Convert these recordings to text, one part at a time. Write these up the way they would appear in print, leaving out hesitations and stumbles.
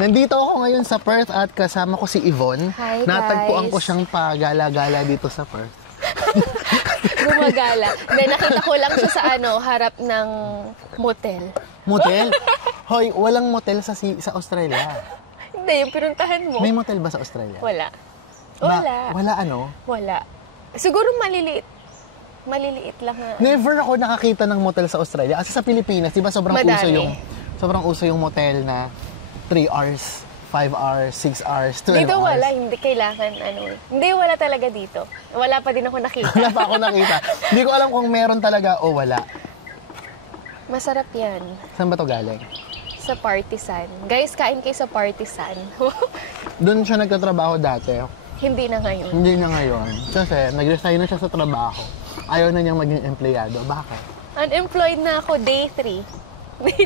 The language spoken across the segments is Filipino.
Nandito ako ngayon sa Perth at kasama ko si Yvonne. Hi, Natagpuan guys. ko siyang pagala-gala dito sa Perth. Gumagala. Then nakita ko lang siya sa harap ng motel. Motel? Hoy, walang motel sa Australia. Hindi, yung pinuntahan mo. May motel ba sa Australia? Wala. Wala ano? Wala. Siguro maliliit. Maliliit lang na. Never ako nakakita ng motel sa Australia. Kasi sa Pilipinas, di ba sobrang uso yung motel na 3 hours, 5 hours, 6 hours, 12 dito hours. wala, hindi kailangan Hindi, wala talaga dito. Wala pa din ako nakita. Wala pa ako nakita. Hindi ko alam kung meron talaga o wala. Masarap yan. Saan ba to galing? Sa Partisan. Guys, kain kayo sa Partisan. Doon siya nagtatrabaho dati. Hindi na ngayon. Hindi na ngayon. Kasi nag-resign na siya sa trabaho. Ayaw na niyang maging empleyado. Bakit? Unemployed na ako, day 3. Day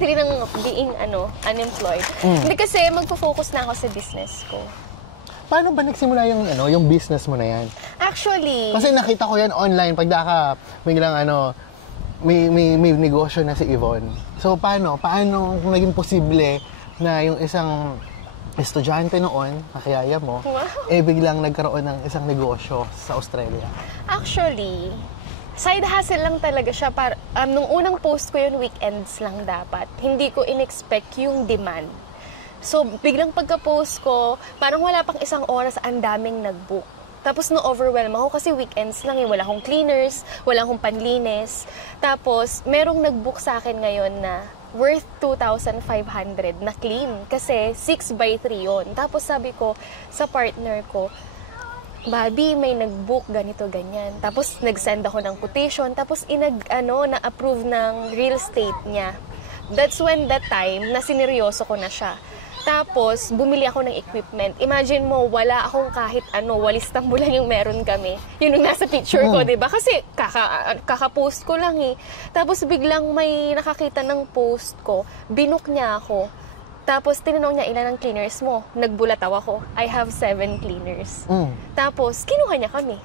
3 ng being unemployed. Hindi kasi magpo-focus na ako sa business ko. Paano ba nagsimula yung business mo na yan? Actually, Kasi nakita ko yan online. Pagdaka, biglang may negosyo na si Yvonne. So, paano kung naging posible na yung isang estudyante noon, kakayaya mo, biglang nagkaroon ng isang negosyo sa Australia? Actually, side hustle lang talaga siya. Nung unang post ko yun, weekends lang dapat. Hindi ko in-expect yung demand. So, biglang pagka-post ko, parang wala pang isang oras, ang daming nag-book. Tapos na-overwhelm ako kasi weekends lang wala akong cleaners, wala akong panlinis. Tapos, merong nag-book sa akin ngayon na worth 2,500 na clean. Kasi 6x3 yun. Tapos sabi ko sa partner ko, Bobby, may nag-book ganito, ganyan. Tapos nag-send ako ng quotation. Tapos na-approve ng real estate niya. That's when that time na sineryoso ko na siya. Tapos, bumili ako ng equipment. Imagine mo, wala akong kahit walis tambo lang yung meron kami. Yun yung nasa picture ko, diba? Kasi kaka-post ko lang eh. Tapos biglang may nakakita ng post ko, binook niya ako. Tapos tinanong niya, ilan ang cleaners mo? Nagbulataw ako. I have 7 cleaners. Tapos, kinuha niya kami.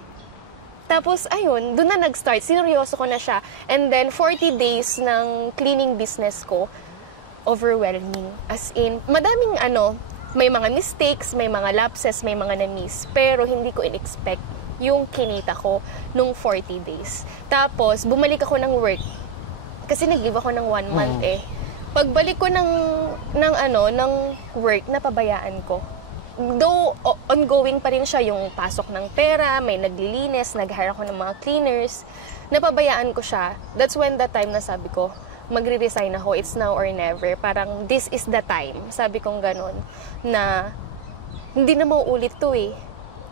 Tapos, ayun, doon na nag-start. Sineryoso ko na siya. And then, 40 days ng cleaning business ko, overwhelming. As in, madaming may mga mistakes, may mga lapses, may mga na-miss. Pero hindi ko in-expect yung kinita ko nung 40 days. Tapos, bumalik ako ng work. Kasi nag-leave ako ng 1 month eh. Pagbalik ko ng work, napabayaan ko. Though ongoing pa rin siya yung pasok ng pera, may naglilinis, nag-hire ako ng mga cleaners, napabayaan ko siya. That's when the time na sabi ko, magre-resign ako, it's now or never. Parang this is the time. Sabi kong ganun, na hindi na mauulit to eh.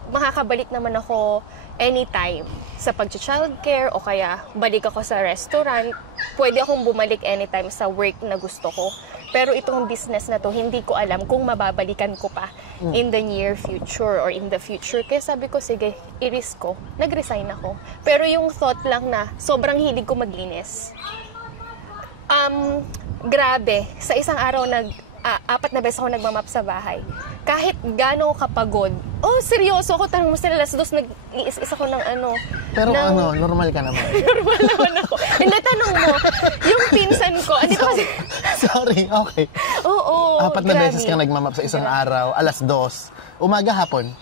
Makakabalik naman ako anytime sa pag-childcare o kaya balik ako sa restaurant. Pwede akong bumalik anytime sa work na gusto ko. Pero itong business na to, hindi ko alam kung mababalikan ko pa in the near future or in the future. Kaya sabi ko, sige, i-risk ko. Nag-resign ako. Pero yung thought lang na sobrang hilig ko maglinis. Grabe. Sa isang araw, 4 na beses ako nagmamap sa bahay. Kahit gaano kapagod. Seryoso ako. Tanong mo sila, alas 2, nag-iis ako ng Pero normal ka naman. Normal naman ako. Hindi, tanong mo, yung pinsan ko, Sorry, okay. Oo, 4 na beses kang nagmamap sa isang araw, alas 2. Umaga, hapon?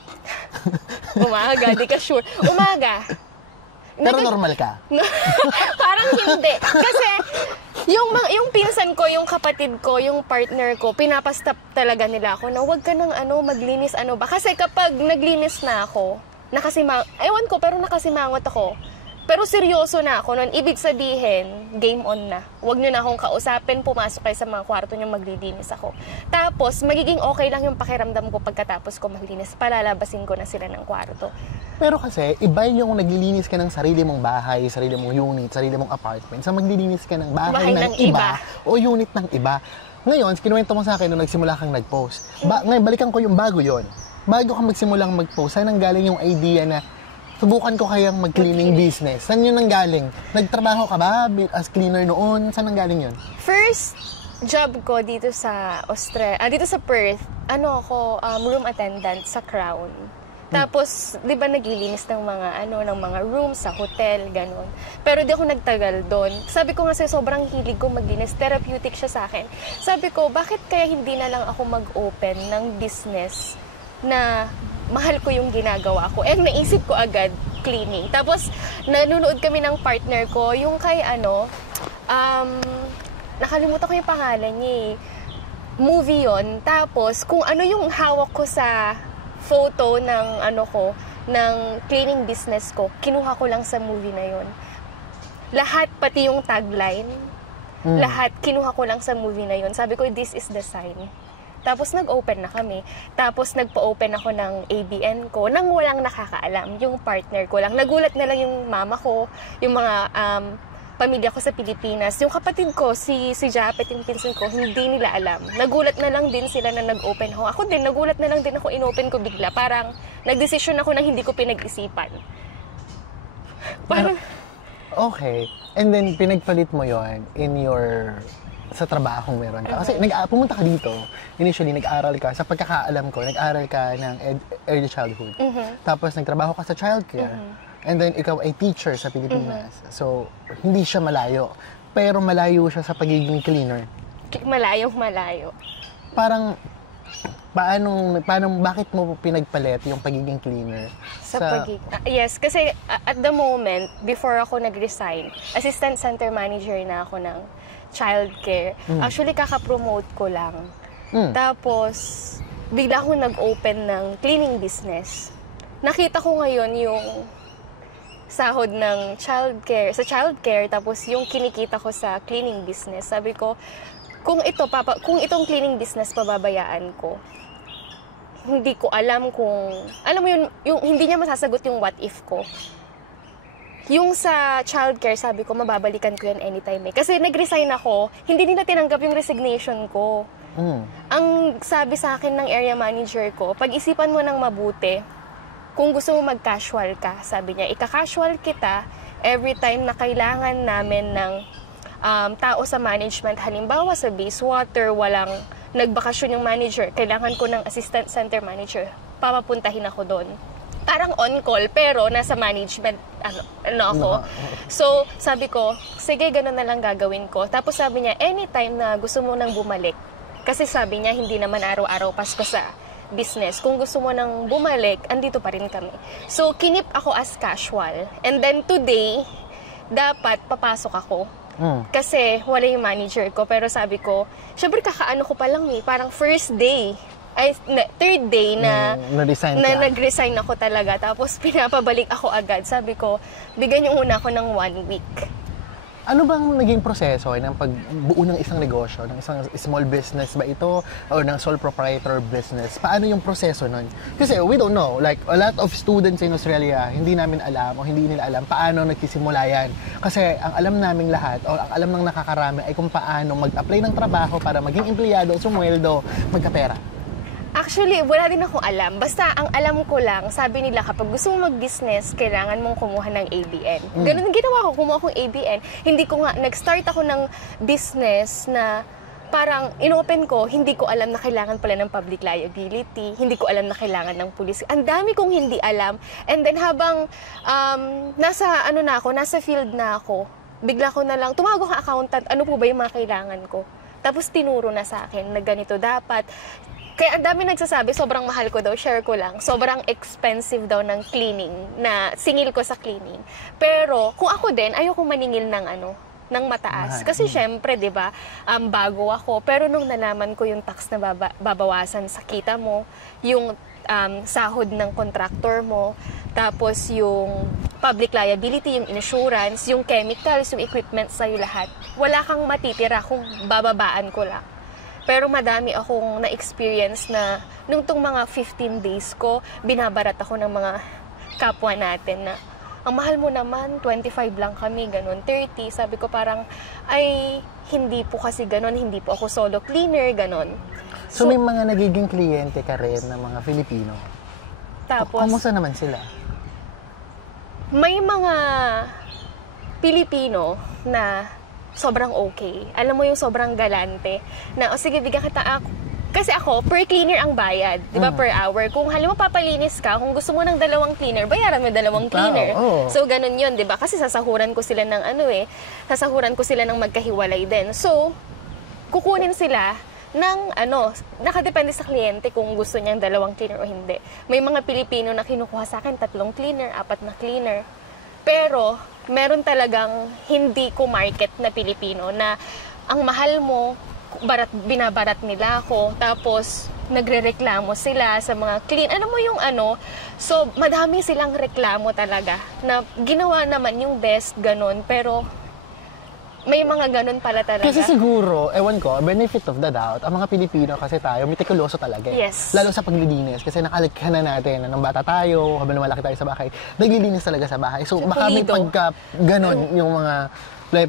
Umaga, di ka sure. Umaga. Pero normal ka? Parang hindi. Kasi, yung pinsan ko, yung kapatid ko, yung partner ko, pinapastop talaga nila ako na huwag ka nang maglinis ba. Kasi kapag naglinis na ako, ewan ko, pero nakasimangot ako. Pero seryoso na ako nun. Ibig sabihin, game on na. Huwag nyo na akong kausapin, pumasok kayo sa mga kwarto nyo, maglilinis ako. Tapos, magiging okay lang yung pakiramdam ko pagkatapos ko maglinis. Palalabasin ko na sila ng kwarto. Pero kasi, iba yung naglilinis ka ng sarili mong bahay, sarili mong unit, sarili mong apartment, sa maglilinis ka ng bahay ng iba o unit ng iba. Ngayon, kinuwento mo sa akin nung nagsimula kang nag-post. Ngayon, balikan ko yung bago yon. Bago ka magsimulang mag-post, saan nanggaling yung idea na subukan ko kayang mag-cleaning business? Saan yun nanggaling? Nagtrabaho ka ba as cleaner noon? Saan nanggaling yun? First job ko dito sa dito sa Perth, ako, room attendant sa Crown. Tapos, di ba naglilinis ng mga rooms sa hotel, ganon. Pero di ako nagtagal doon. Sabi ko nga sa'yo, sobrang hilig ko maglinis. Therapeutic siya sa akin. Sabi ko, bakit kaya hindi na lang ako mag-open ng business na mahal ko yung ginagawa ko? Naisip ko agad, cleaning. Tapos, nanonood kami ng partner ko, yung kay nakalimutan ko yung pangalan niya eh. Movie yon. Tapos, kung ano yung hawak ko sa photo ng cleaning business ko, kinuha ko lang sa movie na yon. Lahat, pati yung tagline, lahat, kinuha ko lang sa movie na yon. Sabi ko, this is the sign. Tapos, nag-open na kami. Tapos, nagpa-open ako ng ABN ko nang walang nakakaalam. Yung partner ko lang. Nagulat na lang yung mama ko, yung mga pamilya ko sa Pilipinas. Yung kapatid ko, si Japet, yung pinsan ko, hindi nila alam. Nagulat na lang din sila na nag-open ako. Ako din, nagulat na lang din ako, in-open ko bigla. Parang, nagdesisyon ako na hindi ko pinag-isipan. Parang... Okay. And then, pinagpalit mo yon sa trabahong meron ka. Kasi pumunta ka dito, initially, nag-aral ka, sa pagkakaalam ko, nag-aral ka ng early childhood. Tapos, nagtrabaho ka sa childcare. And then, ikaw ay teacher sa Pilipinas. So, hindi siya malayo. Pero malayo siya sa pagiging cleaner. Malayo. Parang, bakit mo pinagpalit yung pagiging cleaner? Yes, kasi at the moment, before ako nag-resign, assistant center manager na ako ng childcare. Actually, kaka-promote ko lang. Tapos, bigla akong nag-open ng cleaning business. Nakita ko ngayon yung sahod ng childcare, tapos yung kinikita ko sa cleaning business. Sabi ko, kung itong cleaning business pababayaan ko, hindi ko alam kung, alam mo yung hindi niya masasagot yung what if ko. Yung sa childcare, sabi ko, mababalikan ko yan anytime eh. Kasi nag-resign ako, hindi nila tinanggap yung resignation ko. Ang sabi sa akin ng area manager ko, pag-isipan mo ng mabuti, kung gusto mo mag-casual ka, sabi niya, ika-casual kita every time na kailangan namin ng tao sa management. Halimbawa sa Basewater, walang nagbakasyon yung manager, kailangan ko ng assistant center manager, papapuntahin ako doon. Parang on-call, pero nasa management ako. So, sabi ko, sige, gano'n na lang gagawin ko. Tapos sabi niya, anytime na gusto mo nang bumalik, kasi sabi niya, hindi naman araw-araw Pasko sa business. Kung gusto mo nang bumalik, andito pa rin kami. So, kinip ako as casual. And then today, dapat papasok ako. Kasi wala yung manager ko. Pero sabi ko, syempre kakaano ko pa lang eh. Parang third day na nag-resign ako talaga. Tapos pinapabalik ako agad. Sabi ko, bigyan niyo muna ako ng 1 week. Ano bang naging proseso ng pagbuo ng isang negosyo, ng isang small business ba ito, o ng sole proprietor business? Paano yung proseso nun? Kasi we don't know, like a lot of students in Australia, hindi namin alam o hindi nila alam paano nagsisimula yan. Kasi ang alam naming lahat, o ang alam ng nakakarami ay kung paano mag-apply ng trabaho para maging empleyado, sumweldo, magkapera. Actually, wala din akong alam. Basta, ang alam ko lang, sabi nila, kapag gusto mong mag-business, kailangan mong kumuha ng ABN. Ganun ang ginawa ko, kumuha akong ABN. Hindi ko nga, nag-start ako ng business na parang inopen ko, hindi ko alam na kailangan pala ng public liability, hindi ko alam na kailangan ng police. Ang dami kong hindi alam. And then habang nasa field na ako, bigla ko na lang, tumawag ako accountant, ano po ba yung mga kailangan ko? Tapos tinuro na sa akin na ganito dapat. Kaya ang dami nagsasabi, sobrang mahal ko daw, share ko lang. Sobrang expensive daw ng cleaning, na singil ko sa cleaning. Pero kung ako din, ayoko maningil ng mataas. Kasi syempre, 'di ba, bago ako. Pero nung nalaman ko yung tax na babawasan sa kita mo, yung sahod ng contractor mo, tapos yung public liability, yung insurance, yung chemicals, yung equipment sa'yo lahat, wala kang matitira kung bababaan ko lang. Pero madami akong na-experience na nung tong mga 15 days ko, binabarat ako ng mga kapwa natin na ang mahal mo naman, 25 lang kami, ganun, 30. Sabi ko parang, ay, hindi po kasi ganun, hindi po ako solo cleaner, ganun. So may mga nagiging kliyente ka rin ng mga Filipino? Tapos, kamusta naman sila? May mga Pilipino na sobrang okay. Alam mo yung sobrang galante. Na, sige, bigyan kita Kasi ako, per cleaner ang bayad, di ba, per hour. Kung halimbawa papalinis ka, kung gusto mo ng 2 cleaner, bayaran mo 2 cleaner. So, ganun yun, di ba? Kasi sasahuran ko sila ng sasahuran ko sila ng magkahiwalay din. So, kukunin sila ng nakadepende sa kliyente kung gusto niyang 2 cleaner o hindi. May mga Pilipino na kinukuha sa akin 3 cleaner, 4 na cleaner. Pero, meron talagang hindi ko market na Pilipino na ang mahal mo, binabarat nila ako, tapos nagrereklamo sila sa mga clean. Ano mo yung so madami silang reklamo talaga na ginawa naman yung best, ganon, pero may mga ganon pala talaga. Kasi siguro, ewan ko, benefit of the doubt, ang mga Pilipino kasi tayo, mitikuloso talaga. Yes. Lalo sa paglilinis. Kasi nakalikha na natin, nung bata tayo, habang lumalaki tayo sa bahay, naglilinis talaga sa bahay. So, baka may pagka ganon yung mga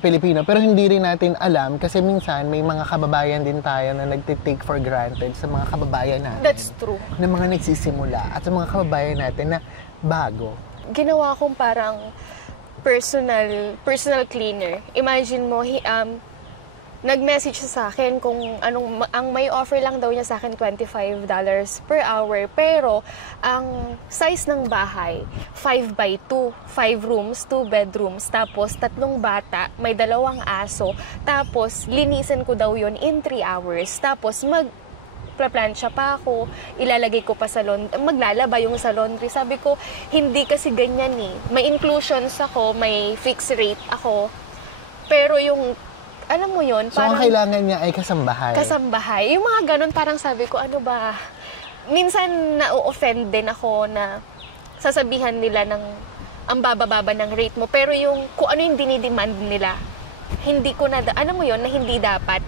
Pilipino. Pero hindi rin natin alam kasi minsan may mga kababayan din tayo na nagtitake for granted sa mga kababayan natin. That's true. Na mga nagsisimula at sa mga kababayan natin na bago. Ginawa kong parang personal cleaner. Imagine mo, nag-message siya sa akin kung ang may offer lang daw niya sa akin $25 per hour. Pero, ang size ng bahay, 5x2, 5 rooms, 2 bedrooms, tapos 3 bata, may 2 aso, tapos linisan ko daw yon in 3 hours. Tapos, plansya pa ako, ilalagay ko pa sa laundry, maglalaba yung sa laundry. Sabi ko, hindi kasi ganyan eh. May inclusions ako, may fixed rate ako. Pero yung, alam mo yun, so, ang kailangan niya ay kasambahay. Kasambahay. Yung mga ganun, parang sabi ko, ano ba? Minsan, na-offend din ako na sasabihan nila ng ang baba-baba ng rate mo. Pero yung, kung ano yung dinidemand nila, hindi ko na, alam mo yun, na hindi dapat.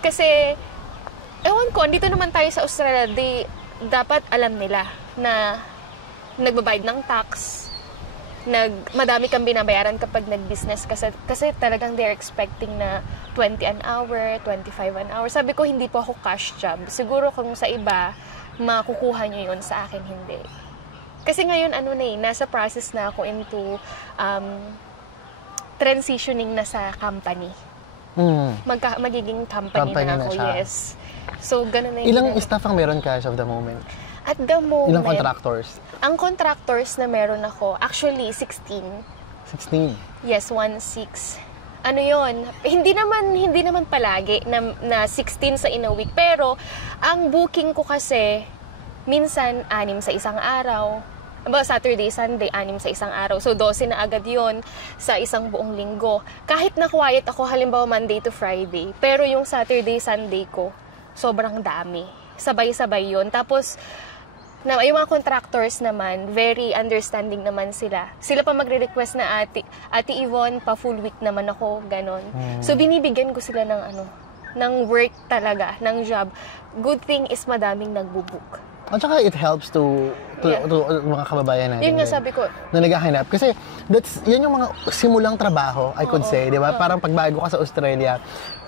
Kasi, ewan ko, dito naman tayo sa Australia, dapat alam nila na nagbabayad ng tax, madami kang binabayaran kapag nag-business kasi talagang they're expecting na 20 an hour, 25 an hour. Sabi ko, hindi po ako cash job. Siguro kung sa iba, makukuha nyo yun, sa akin hindi. Kasi ngayon, nasa process na ako into transitioning na sa company. Magiging company na ako, yes. So, ganun na yun. Ilang staff ang meron ka as of the moment? At the moment, ilang contractors? Ang contractors na meron ako, actually, 16. 16? Yes, 16. Ano yun? Hindi naman palagi na 16 sa in a week. Pero, ang booking ko kasi, minsan, 6 sa isang araw. Saturday, Sunday, 6 sa isang araw. So, 12 na agad yon sa isang buong linggo. Kahit na quiet ako, halimbawa Monday to Friday. Pero yung Saturday, Sunday ko, sobrang dami. Sabay-sabay yon. Tapos, yung mga contractors naman, very understanding naman sila. Sila pa magre-request na Ate Yvonne, pa full week naman ako, ganon. So, binibigyan ko sila ng work talaga, ng job. Good thing is madaming nagbo-book. At saka it helps to mga kababayan natin. Yun nga sabi ko. Na naghahanap. Kasi yan yung mga simulang trabaho, I could say, di ba? Parang pagbago ka sa Australia,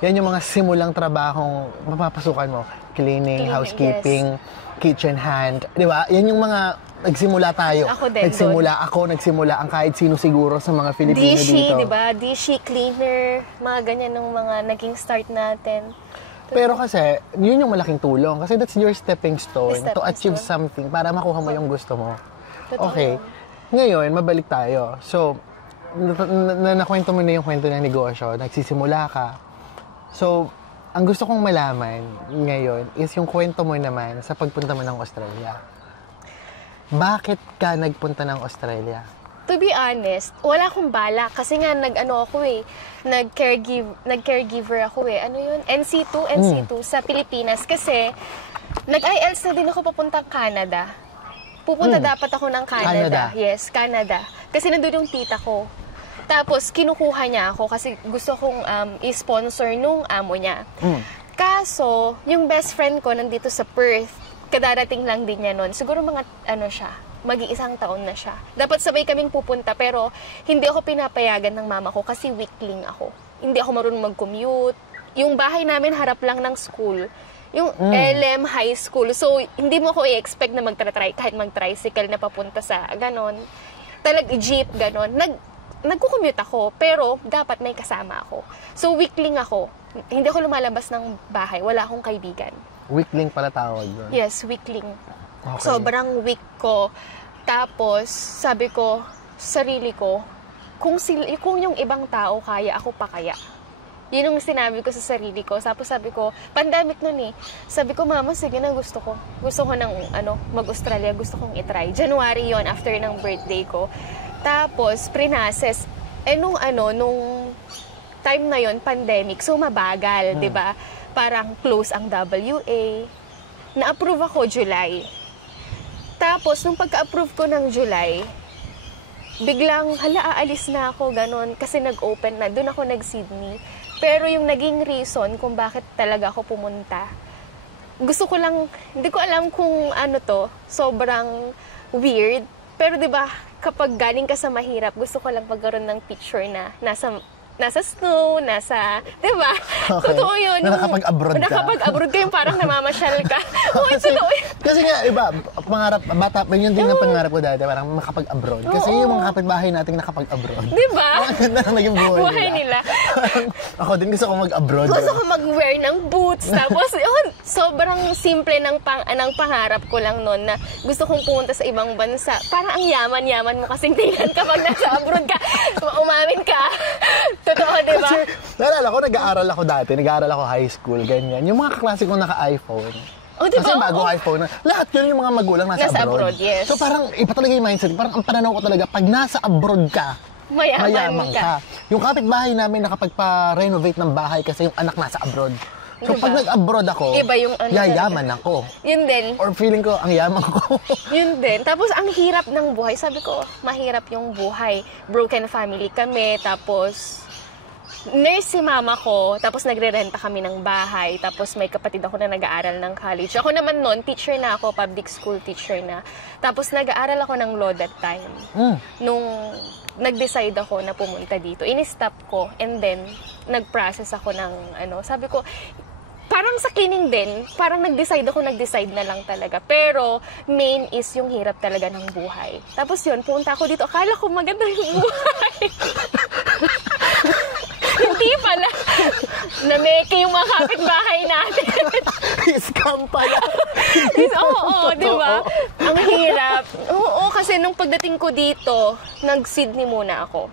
yan yung mga simulang trabahong mapapasukan mo. Cleaning, housekeeping, kitchen hand, di ba? Yan yung mga nagsimula tayo. Ako din. Nagsimula ang kahit sino siguro sa mga Filipino dito. Di ba? Dishi, cleaner, mga ganyan ng mga naging start natin. Pero kasi, yun yung malaking tulong. Kasi that's your stepping stone to achieve something para makuha mo yung gusto mo. Okay. Ngayon, mabalik tayo. So, nakwento mo na yung kwento ng negosyo. Nagsisimula ka. So, ang gusto kong malaman ngayon is yung kwento mo naman sa pagpunta mo ng Australia. Bakit ka nagpunta ng Australia? To be honest, wala akong balak kasi nga nag-caregiver ako eh. Ano yun? NC2 sa Pilipinas kasi nag-IELTS na din ako papuntang Canada. Pupunta dapat ako ng Canada. Yes, Canada. Kasi nandun yung tita ko. Tapos kinukuha niya ako kasi gusto kong i-sponsor nung amo niya. Kaso, yung best friend ko nandito sa Perth, kadarating lang din niya nun. Siguro mga mag-iisang taon na siya. Dapat sabay kaming pupunta pero hindi ako pinapayagan ng mama ko kasi weakling ako. Hindi ako marunong mag-commute. Yung bahay namin harap lang ng school. Yung LM High School. So, hindi mo ako i-expect na kahit mag-tricycle na papunta sa ganon. Jeep, ganon. Nagko-commute ako pero dapat may kasama ako. So, weakling ako. Hindi ako lumalabas ng bahay. Wala akong kaibigan. Weakling pala tawag doon. Yes, weakling. Okay. Sobrang weak ko. Tapos, sabi ko, sarili ko, kung yung ibang tao kaya, ako pa kaya. Yun yung sinabi ko sa sarili ko. Tapos sabi ko, pandemic nun eh. Sabi ko, mama, sige na, gusto ko. Gusto ko ng mag-Australia, gusto kong itry. January yon after ng birthday ko. Tapos, pre-nases. Nung time na yon pandemic, so mabagal, di ba? Parang close ang WA. Na-approve ako July. Tapos, nung pagka-approve ko ng July, biglang, aalis na ako, ganon. Kasi nag-open na. Doon ako nag-Sydney. Pero yung naging reason kung bakit talaga ako pumunta, gusto ko lang, hindi ko alam kung sobrang weird. Pero 'di ba, kapag galing ka sa mahirap, gusto ko lang magkaroon ng picture na nasa snow, 'di ba? Okay. Totoo 'yun. Nakapag-abroad ka. Nakapag-abroad ka, yung parang namamasyal ka. Totoo. Kasi nga, iba, pangarap, bata, yun din ang pangarap ko dati, parang makapag-abroad. Kasi yung mga kapitbahay nating nakapag-abroad. Di ba? Ang ganda na naging buhay nila. Ako din gusto ko mag-abroad. Gusto ko mag-wear ng boots. Tapos, sobrang simple ng pangarap ko lang noon na gusto kong pumunta sa ibang bansa. Parang ang yaman-yaman mo kasing tingnan kapag nasa abroad ka. Umamin ka. Totoo, di ba? Kasi, naalala ko, nag-aaral ako high school, ganyan. Yung mga kaklase ko naka-iPhone. Diba? Kasi bago iPhone na, lahat yun yung mga magulang nasa abroad. Yes. So parang iba talaga yung mindset. Parang ang pananaw ko talaga, pag nasa abroad ka, mayaman ka. Yung kapitbahay namin nakapagpa-renovate ng bahay kasi yung anak nasa abroad. So diba? pag nag-abroad ako, iba yung yayaman ako. Yun din. Or feeling ko, ang yaman ko. Yun din. Tapos ang hirap ng buhay. Sabi ko, mahirap yung buhay. Broken family kami. Tapos nurse si mama ko, tapos nagre-renta kami ng bahay, tapos may kapatid ako na nag-aaral ng college. Ako naman noon, teacher na ako, public school teacher na. Tapos nag-aaral ako ng law that time. Nung nag-decide ako na pumunta dito, in-stop ko, and then nag-process ako ng sabi ko, parang sa cleaning din, parang nag-decide na lang talaga. Pero main is yung hirap talaga ng buhay. Tapos yun, punta ako dito, akala ko maganda yung buhay. Hindi pala. Nameke yung mga kapitbahay natin. Scam pala. Oo, di ba? Ang hirap. Oo, kasi nung pagdating ko dito, nag-Sydney muna ako.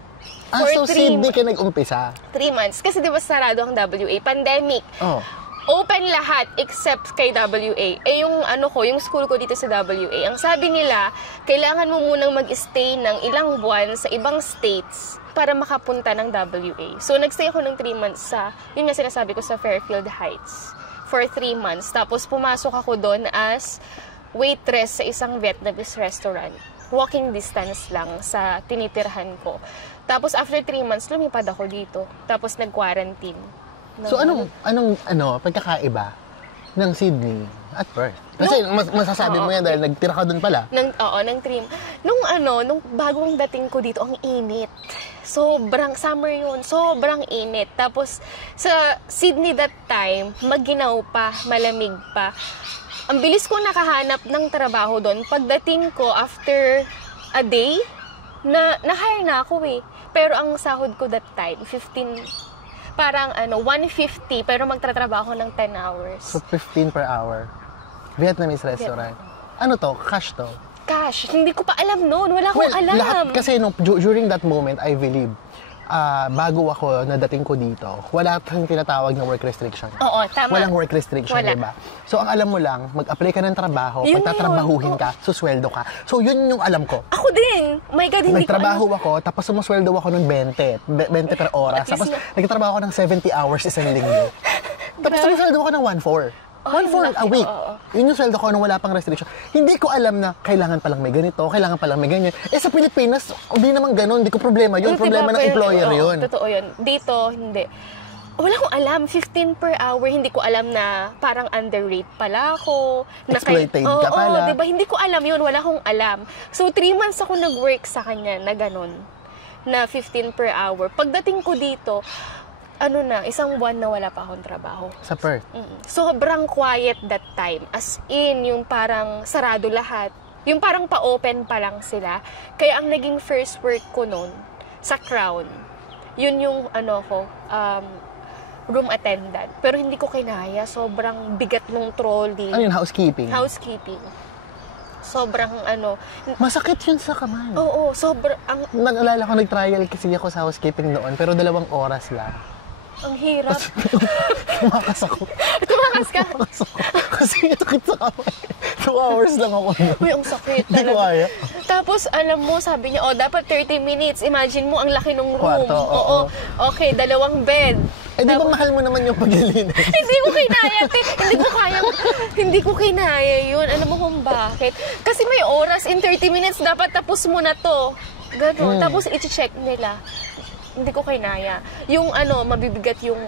So Sydney ka nag-umpisa? 3 months. Kasi di ba sarado ang WA? Pandemic. Oh. Open lahat except kay WA. Yung yung school ko dito sa WA, ang sabi nila, kailangan mo munang mag-stay ng ilang buwan sa ibang states para makapunta ng WA. So, nagstay ako ng 3 months yun nga sinasabi ko, sa Fairfield Heights. For 3 months. Tapos, pumasok ako doon as waitress sa isang Vietnamese restaurant. Walking distance lang sa tinitirhan ko. Tapos, after 3 months, lumipad ako dito. Tapos, nag-quarantine. So anong pagkakaiba ng Sydney at Perth? Kasi masasabi mo yan dahil nagtira ka doon pala. Ng trim. Nung bagong dating ko dito, ang init. Sobrang summer yun. Sobrang init. Tapos sa Sydney that time, maginaw pa, malamig pa. Ang bilis ko nakahanap ng trabaho doon. Pagdating ko after a day, na-hire na ako eh. Pero ang sahod ko that time, 150 pero magtatrabaho ng 10 hours. So 15 per hour. Vietnamese restaurant. Ano to? Cash to? Cash. Hindi ko pa alam noon. Wala akong alam. Lahat, kasi during that moment, I believe, bago ako nadating ko dito, wala kang tinatawag na work restriction. Oo, tama. Walang work restriction, diba? So, ang alam mo lang, mag-apply ka ng trabaho, pagtatrabahuhin ka, susweldo ka. So, yun yung alam ko. Ako din. My God, hindi Nagtrabaho ako, tapos sumusweldo ako ng 20 per oras. Tapos, nagtatrabaho ako ng 70 hours isang linggo. Tapos, sumusweldo ako ng 1/4. 1/4 a week. Yun yung sweldo ko nung wala pang restriction. Hindi ko alam na kailangan palang may ganito, kailangan palang may ganyan. Sa Pilipinas, hindi naman ganun. Hindi ko problema yun. Problema ng employer yun. Totoo yun. Dito, hindi. Wala akong alam. 15 per hour. Hindi ko alam na parang underrate pala ako. Exploited ka pala. Diba? Hindi ko alam yun. Wala akong alam. So, 3 months ako nag-work sa kanya na ganun. Na 15 per hour. Pagdating ko dito, isang buwan na wala pa akong trabaho. Sa Perth? Sobrang quiet that time. As in, yung parang sarado lahat. Yung parang pa-open pa lang sila. Kaya ang naging first work ko noon, sa Crown, yun yung room attendant. Pero hindi ko kinaya. Sobrang bigat ng trolley. Ano yun, housekeeping? Housekeeping. Sobrang Masakit yun sa kamay. Oo, sobrang Nag-alala ko, nag-trial kasi ako sa housekeeping noon, pero 2 oras lang. ang hirap. Tumakas ako. Tumakas ka? Tumakas ako. Kasi sakit sa kamay. 2 hours lang ako. Uy, ang sakit Hindi ko talaga. kaya. Tapos, alam mo, sabi niya, dapat 30 minutes. Imagine mo, ang laki ng room. Kwarto, oo. Okay, 2 bed. Eh, di ba mahal mo naman yung paglilinis? Hindi ko kinaya, hindi ko kinaya yun. Alam mo kung bakit? Kasi may oras, in 30 minutes, dapat tapos mo na to. Ganon. Tapos, i-check nila. Hindi ko kinaya. Yung mabibigat yung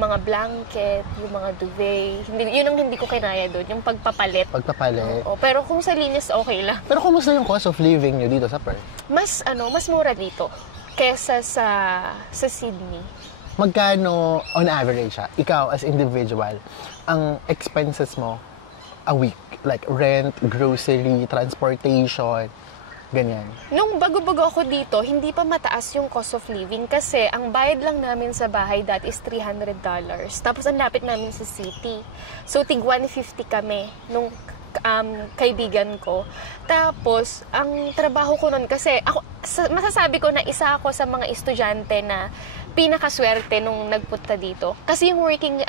mga blanket, yung mga duvet. Yun ang hindi ko kinaya doon, yung pagpapalit. Pagpapalit. Oo, pero kung sa linis, okay lang. Pero kumusta yung cost of living nyo dito sa Perth? Mas mura dito kesa sa Sydney. Magkano on average ikaw as individual, ang expenses mo a week? Like rent, grocery, transportation, ganyan. Nung bago-bago ako dito, hindi pa mataas yung cost of living kasi ang bayad lang namin sa bahay dati is $300. Tapos ang lapit namin sa city. So tig 150 kami nung kaibigan ko. Tapos ang trabaho ko nun kasi ako masasabi ko na isa ako sa mga estudyante na pinakaswerte nung nagpunta dito. Kasi yung working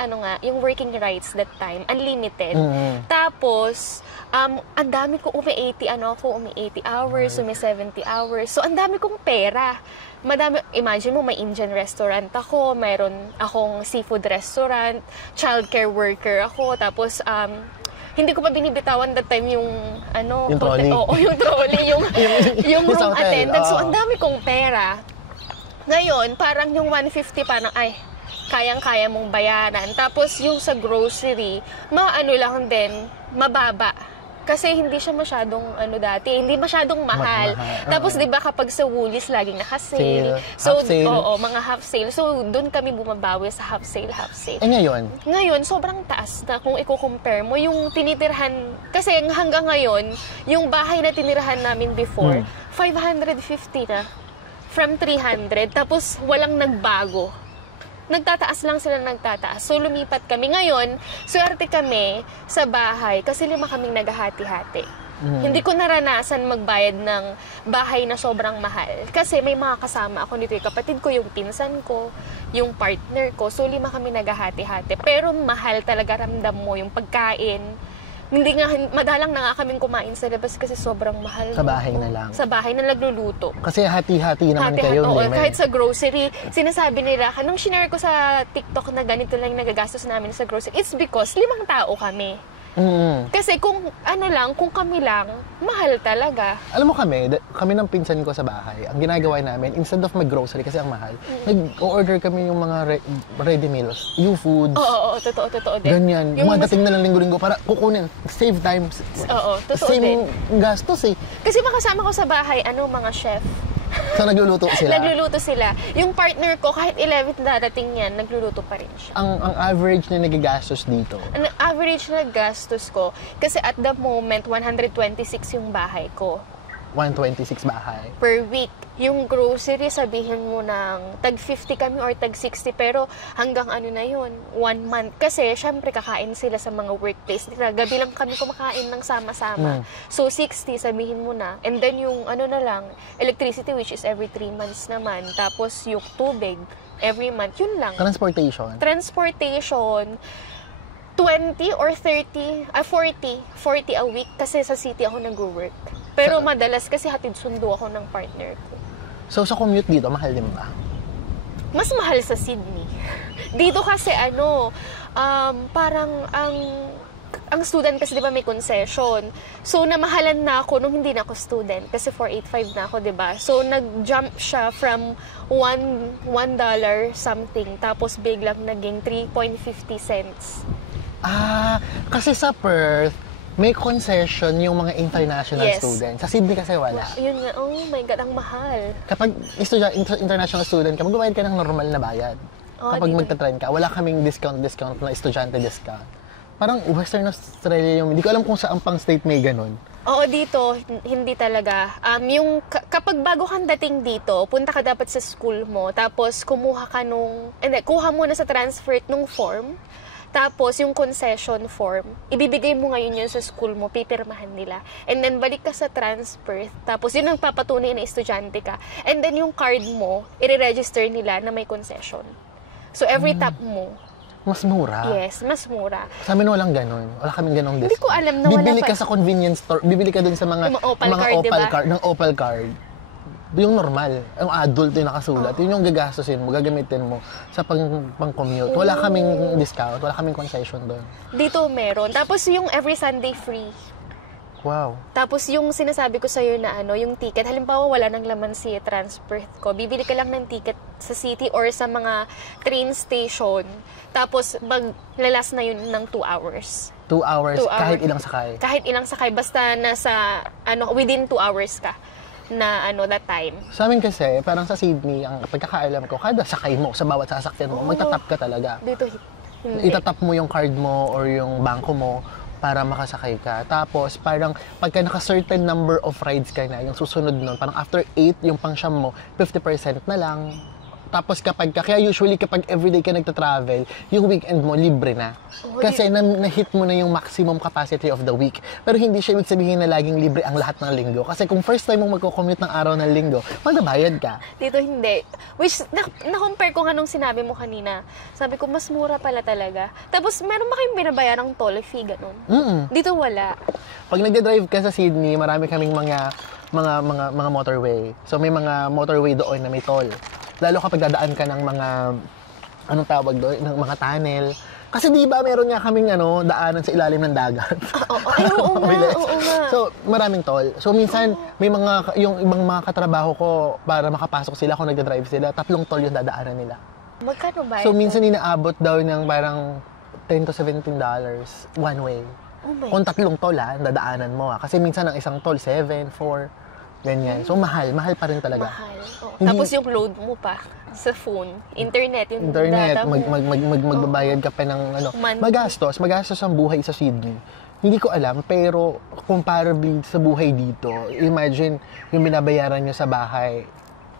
rights that time, unlimited. Tapos, ang dami ko umi-80 hours, umi-70 hours. So, ang dami kong pera. Imagine mo, may Indian restaurant ako, mayroon akong seafood restaurant, childcare worker ako, tapos, hindi ko pa binibitawan that time yung trolley. Yung trolley, yung room hotel, attendant. So, ang dami kong pera. Ngayon, parang yung 150 parang, kayang-kaya mong bayaran. Tapos yung sa grocery, lang din, mababa. Kasi hindi siya masyadong dati, hindi masyadong mahal. Tapos 'di ba kapag sa Woolies laging naka-sale. So half sale. mga half sale. So doon kami bumabawi sa half sale. Eh ngayon? Ngayon sobrang taas na kung i-compare mo yung tinitirhan kasi hanggang ngayon, yung bahay na tinirahan namin before, 550 na. From 300, tapos walang nagbago. Nagtataas lang sila nagtataas. So, lumipat kami. Ngayon, swerte kami sa bahay kasi 5 kaming naghahati-hati. Hindi ko naranasan magbayad ng bahay na sobrang mahal. Kasi may mga kasama ako dito. Yung kapatid ko, yung pinsan ko, yung partner ko. So, 5 kami naghahati-hati. Pero mahal talaga, ramdam mo yung pagkain. Hindi nga, madalang na nga kaming kumain sa labas kasi sobrang mahal. Sa bahay na lang. Sa bahay na nagluluto. Kasi hati-hati naman kayo. Oo, kahit sa grocery, sinasabi nila, nung shinare ko sa TikTok na ganito lang nagagastos namin sa grocery, it's because 5 tao kami. Kasi kung kung kami lang, mahal talaga. Alam mo kami ng pinsan ko sa bahay, ang ginagawa namin, instead of mag-grocery kasi ang mahal, nag-order kami yung mga ready meals, yung foods. Oo, totoo din. Ganyan, madating na lang linggo-linggo para kukunin, save time. Oo, totoo din. Same gastos eh. Kasi makasama ko sa bahay, mga chef. So nagluluto sila? Nagluluto sila. Yung partner ko, kahit 11 darating yan, nagluluto pa rin siya. Ang average na nagigastos dito? Ang average na gastos ko, kasi at the moment, 126 yung bahay ko. 126 bahay? Per week. Yung grocery, sabihin mo ng tag 50 kami or tag 60, pero hanggang na yun, 1 month. Kasi, syempre, kakain sila sa mga workplace. Gabi lang kami kumakain ng sama-sama. So, 60, sabihin mo na. And then, yung electricity, which is every 3 months naman. Tapos, yung tubig, every month. Yun lang. Transportation, 20 or 30, 40 a week kasi sa city ako nag-work. Pero madalas kasi hatid sundo ako ng partner ko. So sa commute dito, mahal din ba? Mas mahal sa Sydney. Dito kasi parang ang student kasi 'di ba may concession. So namahalan na ako nung hindi na ako student kasi 485 na ako, 'di ba? So nag-jump siya from $1 something tapos biglang naging 3.50 cents. Kasi sa Perth, may concession yung mga international students. Sa Sydney kasi wala. Yun nga, oh my God, ang mahal. Kapag international student ka, magbabayad ka ng normal na bayad. Kapag magta-train ka, wala kaming discount na estudyante discount. Parang Western Australia yung, hindi ko alam kung saan pang state may ganun. Oo, dito, hindi talaga. Kapag bago kang dating dito, punta ka dapat sa school mo, tapos kuha muna sa transfer nung form, tapos yung concession form, ibibigay mo ngayon yun sa school mo, pipirmahan nila. And then, balik ka sa transfer, tapos yun ang papatunay na estudyante ka. And then, yung card mo, i-register nila na may concession. So, every tap mo, Mas mura? yes, mas mura. Sa amin walang ganun. Wala kaming ganong discount. Hindi ko alam na wala Bibili pa. ka sa convenience store, bibili ka dun sa mga Yung Opal mga card, Opal diba? card, ng Opal card. Yung normal, yung adult yung nakasulat, yun yung gagastusin mo, gagamitin mo sa pang-commute. Wala kaming discount, wala kaming concession doon. Dito meron. Tapos yung every Sunday free. Wow. Tapos yung sinasabi ko sa'yo na yung ticket, halimbawa wala nang laman si transfer ko, bibili ka lang ng ticket sa city or sa mga train station. Tapos maglalas na yun ng 2 hours. 2 hours, 2 hours. kahit ilang sakay. Kahit ilang sakay, basta nasa, within 2 hours ka na that time. Sa amin kasi, parang sa Sydney, ang pagkakaalam ko, kada sakay mo, sa bawat sasakyan mo, magtatap ka talaga. Dito, hindi. Itatap mo yung card mo or yung bangko mo para makasakay ka. Tapos, parang pagka naka-certain number of rides ka na, yung susunod nun, parang after 8, yung pang-siyam mo, 50% na lang. Tapos kaya usually kapag everyday ka nagta-travel, yung weekend mo libre na. Kasi na-hit mo na yung maximum capacity of the week. Pero hindi siya ibig sabihin na laging libre ang lahat ng linggo. Kasi kung first time mong magko-commute ng araw ng linggo, magbabayad ka. Dito hindi. Which, na-compare ko nga nung sinabi mo kanina. Sabi ko, mas mura pala talaga. Tapos, meron ba kayong binabayarang toll fee, ganun? Dito wala. Pag nagde-drive ka sa Sydney, marami kaming mga motorway. So may mga motorway doon na may toll. Lalo kapag dadaan ka ng mga, anong tawag doon, ng mga tunnel. Kasi di ba meron nga kaming daanan sa ilalim ng dagat. Oo nga. So, maraming toll. So, minsan, may yung ibang mga katrabaho ko, para makapasok sila kung nagda-drive sila, 3 toll yung dadaanan nila. Magkano ba So, ito? minsan inaabot daw ng parang $10 to $17 one way. Oh my Kung 3 toll dadaanan mo. Kasi minsan ang isang toll, 7, 4, ganyan. So, mahal pa rin talaga. Mahal. Oh. Hindi- Tapos yung load mo pa sa phone, internet, yung Internet, data mo. magbabayad ka pa ng Monthly. magastos ang buhay sa Sydney. Hindi ko alam, pero comparably sa buhay dito, imagine yung binabayaran nyo sa bahay,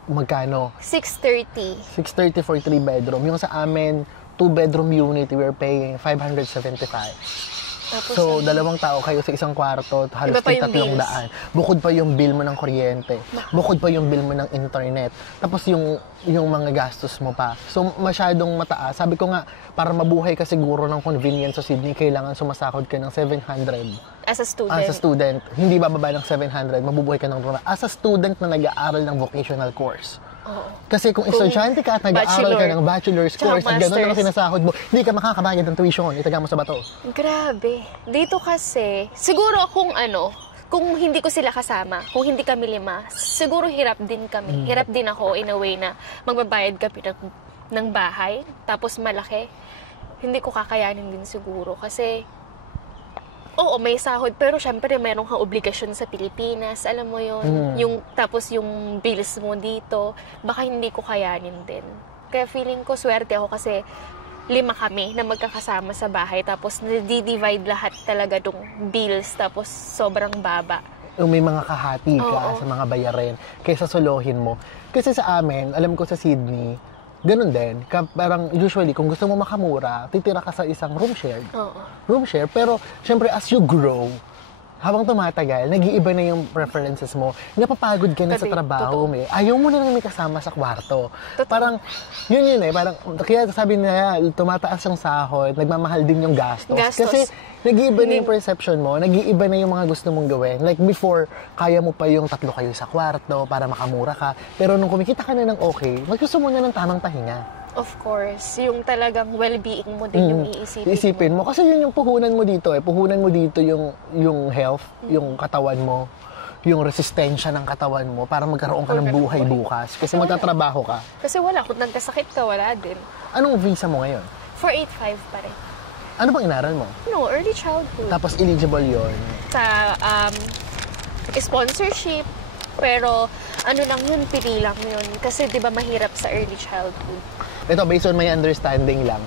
magkano? 630. 630 for 3 bedroom. Yung sa amin, 2 bedroom unit, we were paying 575. Tapos, So, 2 tao kayo sa isang kwarto, halos Iba pa yung 300. Bukod pa yung bill mo ng kuryente. Bukod pa yung bill mo ng internet. Tapos yung mga gastos mo pa. So, masyadong mataas. Sabi ko nga, para mabuhay ka siguro ng convenience sa Sydney, kailangan sumasahod ka ng 700. as a student. As a student, hindi bababa ng 700, mabubuhay ka ng normal. As a student na nag-aaral ng vocational course. Oo. Kasi kung estudyante ka at nag-aaral ka ng bachelor's Tsaka course at gano'n lang masters. sinasahod mo, hindi ka makakabayad ng tuition, itaga mo sa bato. Grabe. Dito kasi, siguro kung hindi ko sila kasama, kung hindi kami 5, siguro hirap din kami. Hirap din ako in a way na magbabayad kami ng bahay, tapos malaki. Hindi ko kakayanin din siguro kasi oo, may sahod, pero syempre meron kang obligasyon sa Pilipinas, alam mo yun, tapos yung bills mo dito, baka hindi ko kayanin din. Kaya feeling ko swerte ako kasi 5 kami na magkakasama sa bahay, tapos nadi-divide lahat talaga ng bills, tapos sobrang baba. Yung may mga kahati ka sa mga bayarin kaysa solohin mo. Kasi sa amin, alam ko sa Sydney, ganun din. Parang usually, kung gusto mo makamura, titira ka sa isang room share. Room share, pero syempre as you grow, habang tumatagal, nag-iiba na yung preferences mo. Napapagod ka na sa trabaho mo. Ayaw mo na lang may kasama sa kwarto. Parang, yun parang, kaya sabi na, tumataas yung sahod, nagmamahal din yung gastos. Kasi, nag-iiba na yung perception mo, nag-iiba na yung mga gusto mong gawin. Like before, kaya mo pa yung 3 kayo sa kwarto para makamura ka. Pero nung kumikita ka na ng okay, gusto mo na ng tamang pahinga. Of course, yung talagang well-being mo din yung Iisipin mo. Kasi yun yung puhunan mo dito Puhunan mo dito yung health, yung katawan mo, yung resistensya ng katawan mo para magkaroon ka ng buhay bukas. Kasi magtatrabaho ka. Kasi wala, kung nagkasakit ka, wala din. Anong visa mo ngayon? 485 pa rin. Ano bang inaral mo? No, early childhood. Tapos eligible yon Sa sponsorship, pero lang yun, pili lang yun. Kasi di ba mahirap sa early childhood. Ito, based on my understanding lang,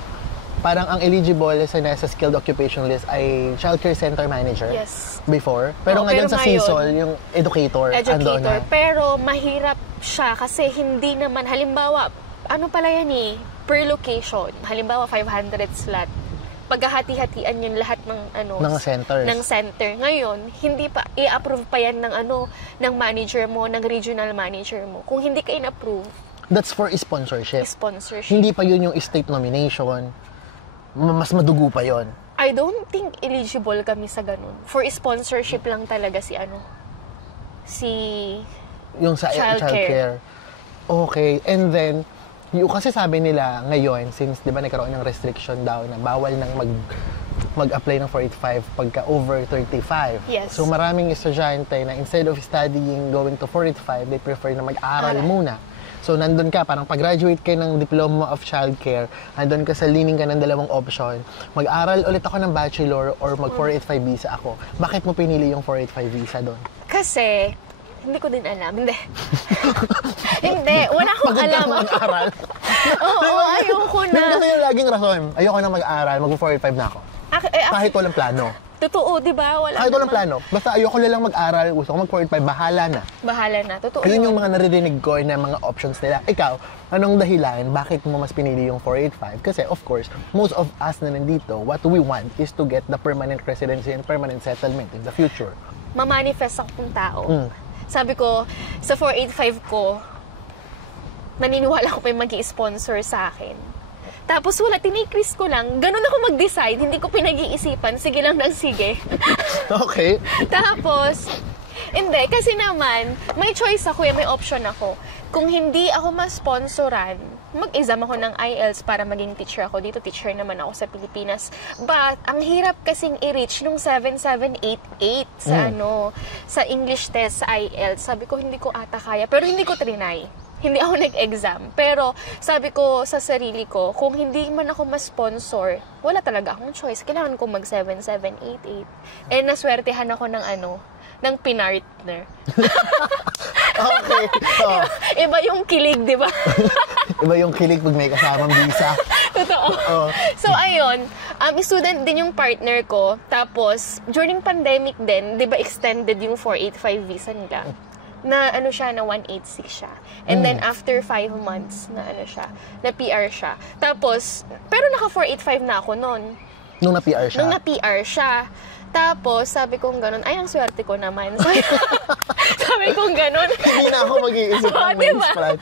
parang ang eligible sa skilled occupation list ay childcare center manager Yes. before. Pero Oo, ngayon pero sa ngayon, CISOL, yung educator, andoon na. Pero mahirap siya kasi hindi naman, halimbawa, ano pala yan per location. Halimbawa, 500 slot. Paghahati-hatian yun lahat ng centers. Ng center. Ngayon, hindi pa, i-approve pa yan ng manager mo, ng regional manager mo. Kung hindi ka in-approve, That's for sponsorship. sponsorship. Hindi pa yun yung state nomination. Mas madugo pa yun. I don't think eligible kami sa ganun. For sponsorship lang talaga si Yung sa childcare. Okay. And then, kasi sabi nila ngayon, since di ba nagkaroon ng restriction daw na bawal nang mag-apply ng 485 pagka over 35. Yes. So maraming estudyante na instead of studying going to 485, they prefer na mag-aral muna. So nandun ka, parang pag-graduate ka ng Diploma of Childcare, nandun ka sa lining ka ng dalawang option, mag-aral ulit ako ng bachelor or mag-485 visa ako. Bakit mo pinili yung 485 visa doon? Kasi, hindi ko din alam. Hindi. Hindi. Wala akong Pagod alam. ka mag-aral. Oo, ayoko na. Kasi yung laging rason, ayoko na mag-aral, mag-485 na ako. Kahit walang plano. Totoo, di ba? Kahit walang plano. Basta ayoko na lang mag-aral, gusto ko mag-485, bahala na. Bahala na. Totoo. Yun yung mga naririnig ko na mga options nila. Ikaw, anong dahilan, bakit mo mas pinili yung 485? Kasi of course, most of us na nandito, what we want is to get the permanent residency and permanent settlement in the future. Mamanifest akong tao. Sabi ko, sa 485 ko, naniniwala ko pa yung mag-i-sponsor sa akin. Tapos wala, tinikris ko lang. Ganun ako mag-decide, hindi ko pinag-iisipan. Sige lang ng sige. Okay. Tapos, hindi, kasi naman, may choice ako, may option ako. Kung hindi ako ma-sponsoran, mag-exam ako ng IELTS para maging teacher ako. Dito, teacher naman ako sa Pilipinas. But, ang hirap kasing i-reach nung 7788 sa English test sa IELTS. Sabi ko, hindi ko ata kaya. Pero hindi ko trinay. Hindi ako nag-exam. Pero, sabi ko sa sarili ko, kung hindi man ako ma-sponsor, wala talaga akong choice. Kailangan ko mag-7788. And naswertehan ako ng pinartner. Okay. Oh. Iba yung kilig, di ba? Iba yung kilig pag may kasamang visa. Totoo. Oh. So, ayun, student din yung partner ko. Tapos, during pandemic din, di ba extended yung 485 visa nila? Na siya, na 186 siya. And then, after 5 months, na PR siya. Tapos, pero naka 485 na ako noon. Nung na-PR siya? Nung na-PR siya. Tapos, sabi kong ganun, ay, ang swerte ko naman. Sabi kong ganun. Hindi na ako mag-iisip ng diba? plan.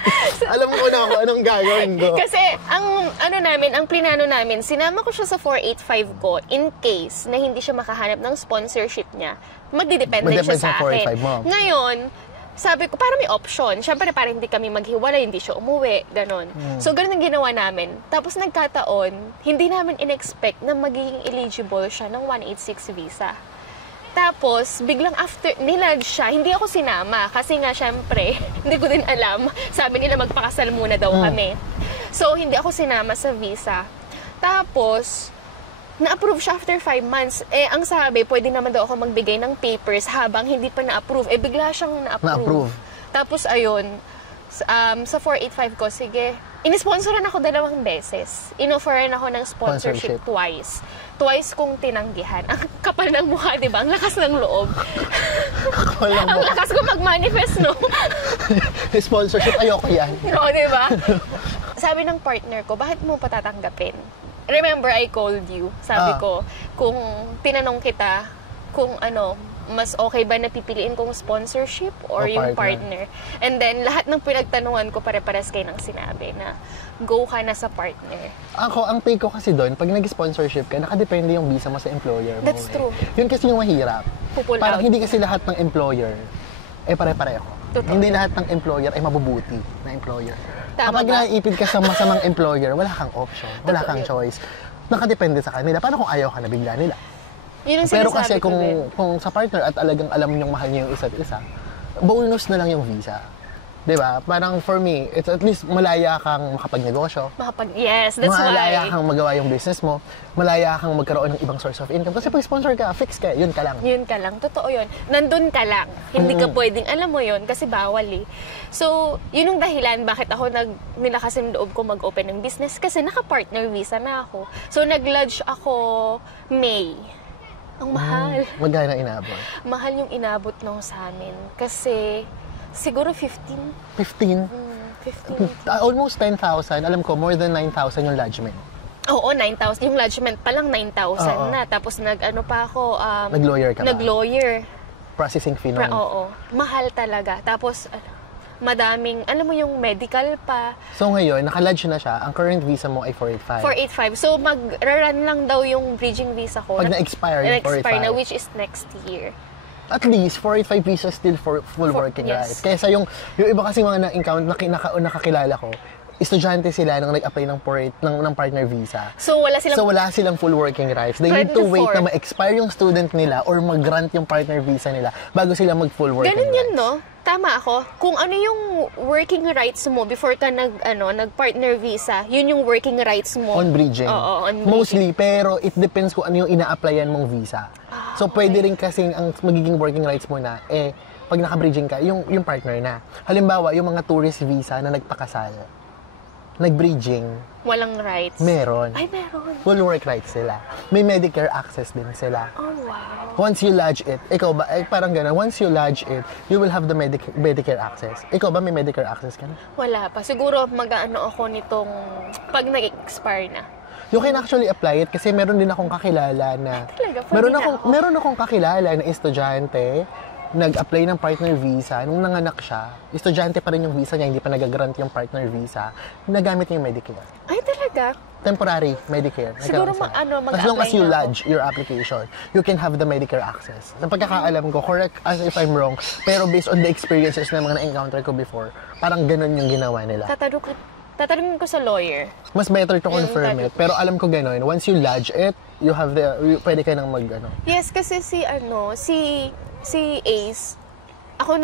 Alam ko na ako anong gagawin ko. Kasi, ang plinano namin, sinama ko siya sa 485 ko in case na hindi siya makahanap ng sponsorship niya. Magdidepende siya sa akin. Mo. Ngayon, sabi ko, para may option. Siyempre, para hindi kami maghiwalay, hindi siya umuwi, ganon. So, ganun ang ginawa namin. Tapos, nagkataon, hindi namin in-expect na magiging eligible siya ng 186 visa. Tapos, biglang after, nilag siya, hindi ako sinama. Kasi nga, siyempre, hindi ko din alam. Sabi nila, magpakasal muna daw kami. So, hindi ako sinama sa visa. Tapos, na-approve siya after 5 months. Ang sabi, pwede naman daw ako magbigay ng papers habang hindi pa na-approve. Bigla siyang na-approve. Tapos, ayun, sa 485 ko, sige, inisponsoran ako 2 beses. Inofferan ako ng sponsorship twice. Twice kong tinanggihan. Ang kapal ng mukha, di ba? Ang lakas ng loob. Ang lakas ko mag-manifest, no? Sponsorship, ayoko yan. No, di ba? Sabi ng partner ko, bakit mo patatanggapin? Remember, I called you. Sabi ko, kung tinanong kita, kung mas okay ba na pipiliin kong sponsorship or yung partner. And then, lahat ng pinagtanungan ko, pare-pares kayo ng sinabi na go ka na sa partner. Ang take ko kasi doon, pag nag-sponsorship ka, nakadepende yung visa mo sa employer mo. That's true. Yun kasi yung mahirap. Parang out. hindi kasi lahat ng employer, pare-pareho. Totoo. Hindi lahat ng employer ay mabubuti na employer. Tama Kapag ba? naiipid ka sa masamang employer, wala kang option, wala kang choice. Nakadepende sa kanila. Paano kung ayaw ka na bigla nila? Yun ang Pero sinasabi kasi ko din. kung sa partner at alagang alam niyong mahal niyo yung isa't isa, bonus na lang yung visa. Diba? Parang for me, it's at least malaya kang makapagnegosyo. Yes, that's Malaya why. kang magawa yung business mo. Malaya kang magkaroon ng ibang source of income. Kasi pag sponsor ka, fix ka, yun ka lang. Yun ka lang. Totoo yun. Nandun ka lang. Hindi ka pwedeng, alam mo yun, kasi bawal eh. So, yun yung dahilan bakit ako nilakas yung loob ko mag-open ng business kasi naka-partner visa na ako. So, nag-lodge ako May. Ang mahal. Magkano inabot? Mahal yung inabot nung sa amin. Kasi, siguro 15. 15? 15. Almost 10,000. Alam ko, more than 9,000 yung lodgement. Oo, 9,000. Yung lodgement pa lang 9,000 Oo. na. Tapos nag-ano pa ako. Nag-lawyer ka ba? Nag-lawyer. Processing fee nun. Oo. Mahal talaga. Tapos, madaming, alam mo yung medical pa. So ngayon, naka-lodge na siya. Ang current visa mo ay 485. 485. So, mag-run lang daw yung bridging visa ko. Pag na-expire yung 485. Na-expire na, which is next year. At least, 485 visa still for full working rights. Yes. Kaysa yung iba kasi mga na-encounter, nakakilala ko, estudyante sila nung nag-apply ng partner visa. So, wala silang full working rights. They need to wait na ma-expire yung student nila or mag-grant yung partner visa nila bago sila mag-full working ganun rights. yun, no? Tama ako. Kung ano yung working rights mo before ka nag-partner visa, yun yung working rights mo. On bridging. Oo, on bridging. Mostly, pero it depends kung ano yung ina-applyan mong visa. So, pwede rin kasing ang magiging working rights mo na, pag naka-bridging ka, yung partner na. Halimbawa, yung mga tourist visa na nagpakasal, nag-bridging, Walang rights. meron. Ay, meron. Full work rights sila. May Medicare access din sila. Oh, wow. Once you lodge it, ikaw ba, parang gano'n, once you lodge it, you will have the Medicare access. Ikaw ba may Medicare access ka na? Wala pa. Siguro mag-ano ako nitong pag nag-expire na. You can actually apply it kasi meron din akong kakilala na Talaga? Pwede na ako? meron akong kakilala na estudyante nag-apply ng partner visa nung nanganak siya. Estudyante pa rin yung visa niya, hindi pa nag-grant yung partner visa. Nagamit niya yung Medicare. Ay, talaga? Temporary Medicare. Siguro Nagkaroon sila. As long as you lodge your application, you can have the Medicare access. Sa pagkakaalam ko, correct as if I'm wrong, pero based on the experiences na mga na-encounter ko before, parang ganun yung ginawa nila. Tatanungin ko sa lawyer. Mas better to confirm it. Pero alam ko gano'n, once you lodge it, pwede ka nang Yes, kasi si Ace, ako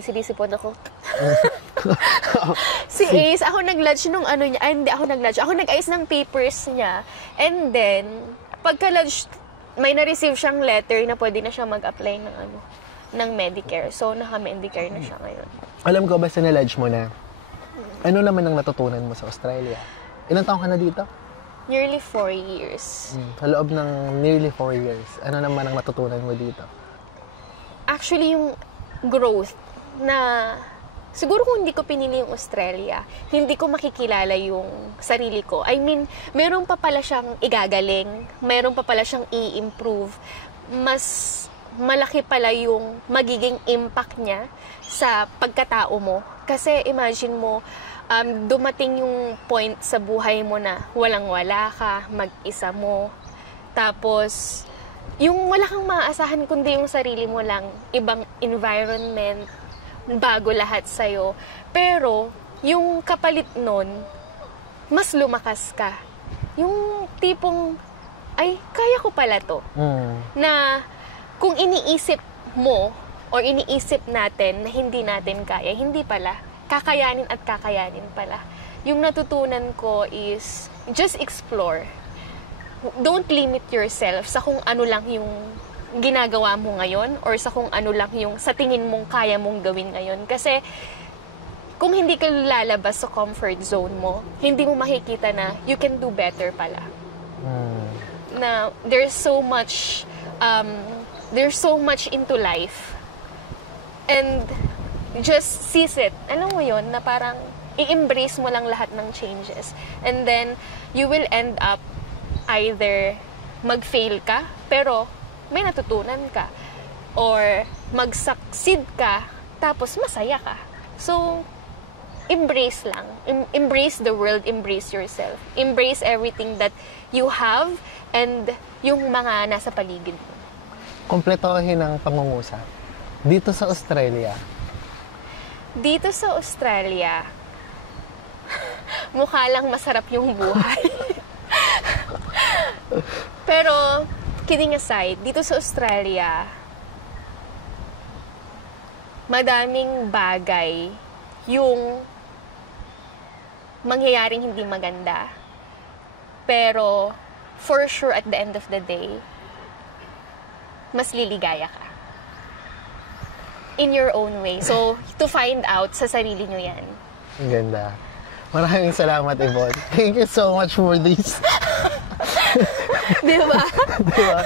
sinisipon ako. Si Ace, ako nag-lodge nung niya, hindi ako nag-lodge. Ako nag-ayos ng papers niya. And then, pagka-lodge, may na-receive siyang letter na pwede na siya mag-apply ng Medicare. So, naka-Medicare na siya ngayon. Alam ko, basta na-lodge mo na, ano naman ang natutunan mo sa Australia? Ilang taon ka na dito? Nearly 4 years. Sa loob ng nearly 4 years, ano naman ang natutunan mo dito? Actually, yung growth na siguro kung hindi ko pinili yung Australia, hindi ko makikilala yung sarili ko. I mean, meron pa pala siyang igagaling, meron pa pala siyang i-improve. Mas malaki pala yung magiging impact niya sa pagkatao mo. Kasi imagine mo, dumating yung point sa buhay mo na walang-wala ka, mag-isa mo. Tapos, yung wala kang maaasahan kundi yung sarili mo lang, ibang environment, bago lahat sa'yo. Pero, yung kapalit nun, mas lumakas ka. Yung tipong, ay, kaya ko pala to. Na, kung iniisip mo, or iniisip natin na hindi natin kaya, hindi pala. Kakayanin at kakayanin pala. Yung natutunan ko is, just explore. Don't limit yourself sa kung ano lang yung ginagawa mo ngayon or sa kung ano lang yung sa tingin mong kaya mong gawin ngayon. Kasi kung hindi ka lalabas sa comfort zone mo, hindi mo makikita na you can do better pala. Na there's so much into life. And just seize it. Alam mo yun, na parang i-embrace mo lang lahat ng changes. And then, you will end up either mag-fail ka, pero may natutunan ka. Or mag-succeed ka, tapos masaya ka. So, embrace lang. Embrace the world, embrace yourself. Embrace everything that you have and yung mga nasa paligid mo. Kompletohin ang pangungusap. Dito sa Australia, mukha lang masarap yung buhay. Pero, kidding aside, dito sa Australia, madaming bagay yung mangyayaring hindi maganda. Pero, for sure, at the end of the day, mas liligaya ka. In your own way. So, to find out sa sarili nyo yan. Ang ganda. Maraming salamat, Yvonne. Thank you so much for this. Di ba? Di ba?